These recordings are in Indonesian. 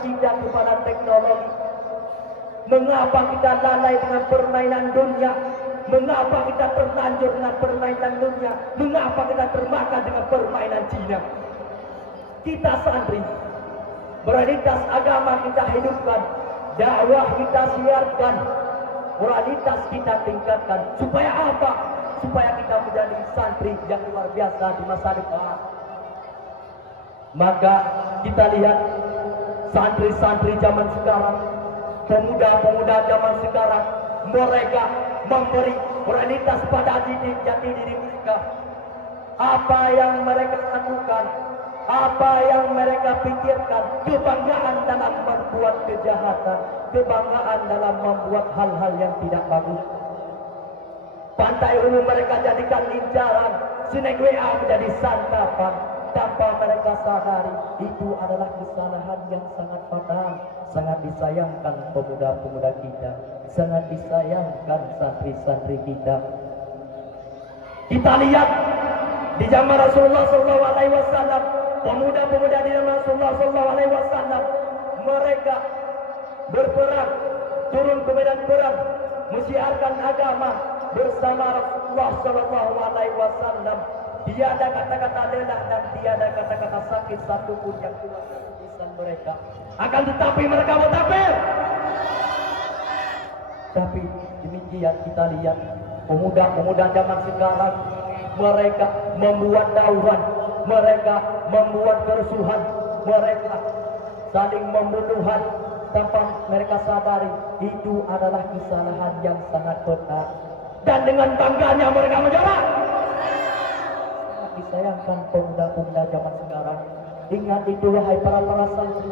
kita kepada teknologi? Mengapa kita lalai dengan permainan dunia? Mengapa kita terlanjur dengan permainan dunia? Mengapa kita termakan dengan permainan Cina? Kita santri, moralitas agama kita hidupkan, dakwah kita siarkan, moralitas kita tingkatkan. Supaya apa? Supaya kita menjadi santri yang luar biasa di masa depan. Maka kita lihat santri-santri zaman sekarang, pemuda-pemuda zaman sekarang, mereka memberi moralitas pada jati diri mereka. Apa yang mereka lakukan, apa yang mereka pikirkan, kebanggaan dalam membuat kejahatan, kebanggaan dalam membuat hal-hal yang tidak bagus. Pantai umum mereka jadikan incaran, snack WA menjadi santapan. Tanpa mereka sadari, itu adalah kesalahan yang sangat fatal. Sangat disayangkan pemuda-pemuda kita, sangat disayangkan santri-santri kita. Kita lihat di zaman Rasulullah SAW, pemuda-pemuda di zaman Rasulullah SAW, mereka berperang, turun ke medan perang, mensiarkan agama bersama Rasulullah SAW. Tiada kata-kata lelah dan tiada kata-kata sakit satupun yang keluar dari lisan mereka. Akan tetapi mereka bertakbir. Tapi demikian kita lihat pemuda-pemuda zaman sekarang, mereka membuat dauhan, mereka membuat kerusuhan, mereka saling membunuhan tanpa mereka sadari itu adalah kesalahan yang sangat berat. Dan dengan bangganya mereka menjawab. Disayangkan pemuda-pemuda zaman sekarang. Ingat itu wahai para santri,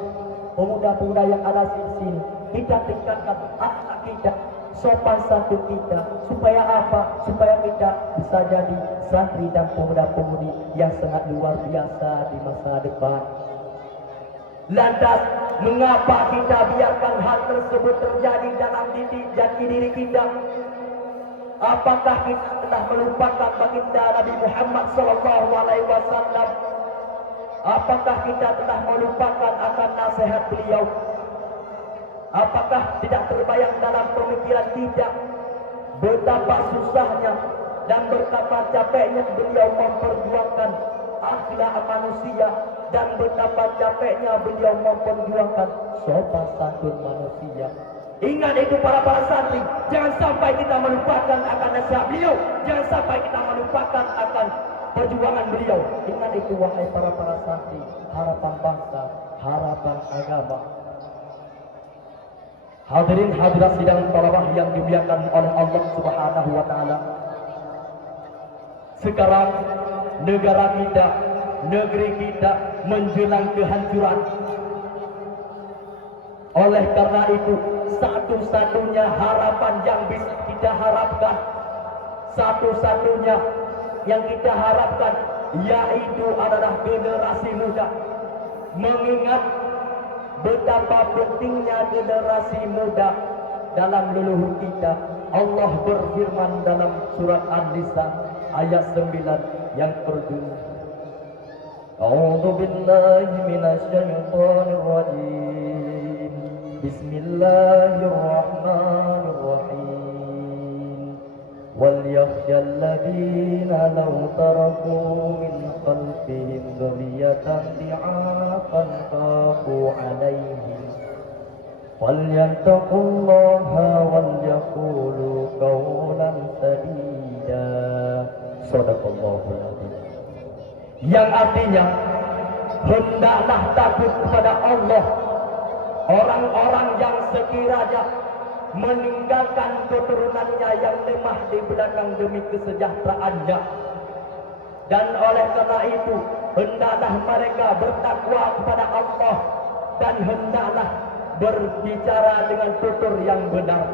pemuda-pemuda yang ada di sini. Kita tingkatkan akhlak kita, sopan santun kita. Supaya apa? Supaya kita bisa jadi santri dan pemuda-pemudi yang sangat luar biasa di masa depan. Lantas, mengapa kita biarkan hal tersebut terjadi dalam jati diri kita? Apakah kita telah melupakan baginda Nabi Muhammad SAW? Apakah kita telah melupakan akan nasihat beliau? Apakah tidak terbayang dalam pemikiran kita betapa susahnya dan betapa capeknya beliau memperjuangkan akhlak manusia, dan betapa capeknya beliau memperjuangkan sopan santun manusia? Ingat itu para santri, jangan sampai kita melupakan akan nasihat beliau, jangan sampai kita melupakan akan perjuangan beliau. Ingat itu wahai para santri, harapan bangsa, harapan agama. Hadirin hadirat sidang talabah yang dimuliakan oleh Allah Subhanahu wa taala. Sekarang negara kita, negeri kita menjelang kehancuran. Oleh karena itu, satu-satunya harapan yang bisa kita harapkan, satu-satunya yang kita harapkan, yaitu adalah generasi muda. Mengingat betapa pentingnya generasi muda dalam leluhur kita. Allah berfirman dalam surat An-Nisa ayat 9 yang berjudul A'udzu billahi minasy syaithanir rajim. Bismillahirrahmanirrahim. Wal yakhshal ladzina law taraku min khalfihim dhurriyyatan dhi'afan khafu 'alaihim falyattaqullaha wal yaqulu qawlan sadida. Shadaqallahul adzim. Yang artinya, hendaklah takut kepada Allah orang-orang yang sekiranya meninggalkan keturunannya yang lemah di belakang demi kesejahteraannya. Dan oleh karena itu, hendaklah mereka bertakwa kepada Allah dan hendaklah berbicara dengan tutur yang benar.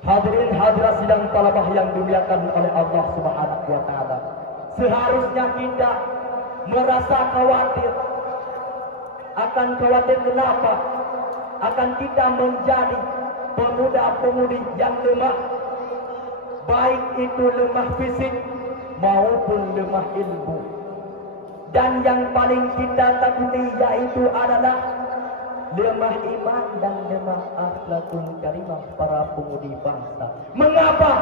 Hadirin hadirat sidang talabah yang dimuliakan oleh Allah Subhanahu wa taala. Seharusnya kita merasa khawatir. Akan khawatir kenapa? Akan kita menjadi pemuda-pemudi yang lemah, baik itu lemah fisik maupun lemah ilmu. Dan yang paling kita takuti yaitu itu adalah lemah iman dan lemah akhlakul karimah para pemudi bangsa. Mengapa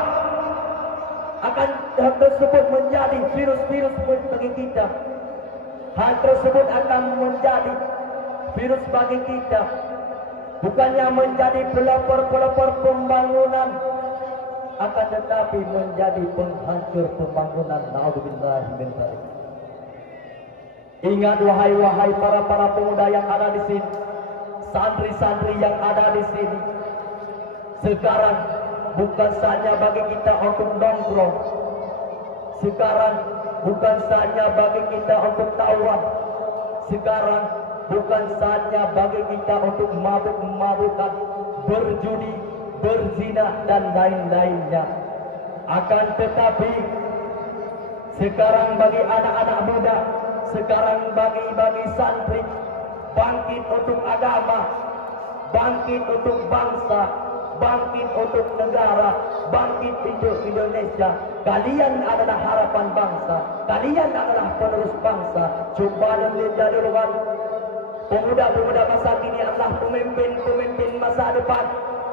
akan hal tersebut menjadi virus-virus bagi kita? Hal tersebut akan menjadi virus bagi kita, bukannya menjadi pelopor-pelopor pembangunan, akan tetapi menjadi penghancur pembangunan. Na'udzubillah min dzalik. Ingat wahai para pemuda yang ada di sini, santri-santri yang ada di sini. Sekarang bukan saja bagi kita untuk nongkrong. Sekarang bukan saja bagi kita untuk tawaf. Sekarang bukan saja bagi kita untuk mabuk-mabukan, berjudi, berzina dan lain-lainnya. Akan tetapi sekarang bagi anak-anak muda, sekarang bagi santri, bangkit untuk agama, bangkit untuk bangsa, bangkit untuk negara, bangkit untuk Indonesia. Kalian adalah harapan bangsa, kalian adalah penerus bangsa. Coba dan lihat duluan, pemuda-pemuda masa kini adalah pemimpin-pemimpin masa depan.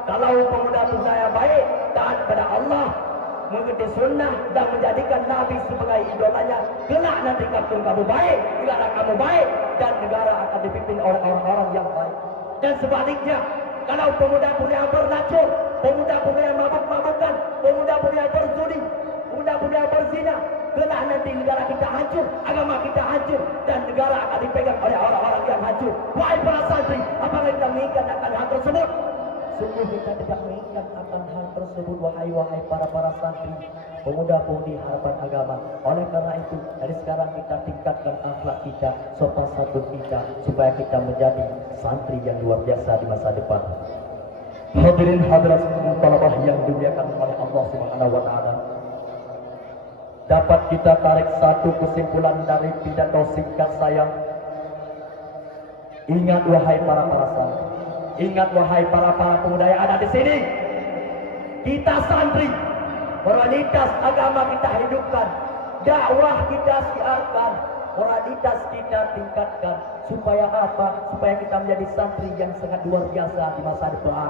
Kalau pemuda-pemuda yang baik, taat pada Allah, mengikuti sunnah dan menjadikan Nabi sebagai idolanya, kelak nanti kamu baik, kelak kamu baik, dan negara akan dipimpin oleh orang-orang yang baik. Dan sebaliknya, kalau pemuda-pemuda yang berlacur, pemuda-pemuda yang mabuk-mabukan, pemuda-pemuda yang berzudi, pemuda-pemuda yang berzina, kelak nanti negara kita hancur, agama kita hancur, dan negara akan dipegang oleh orang-orang yang hancur. Wahai para santri, apakah kita mengingat akan hal tersebut? Sungguh kita tidak mengingat akan hal tersebut, wahai para santri, pemuda-pemudi harapan agama. Oleh karena itu, dari sekarang kita tingkatkan akhlak kita, sopan santun kita, supaya kita menjadi santri yang luar biasa di masa depan. Hadirin hadirat talabah yang dimuliakan oleh Allah Subhanahu wa taala. Dapat kita tarik satu kesimpulan dari pidato singkat saya. Ingat wahai para santri, ingat wahai para pemuda yang ada di sini. Kita santri, moralitas agama kita hidupkan, dakwah kita siarkan, moralitas kita tingkatkan. Supaya apa? Supaya kita menjadi santri yang sangat luar biasa di masa depan.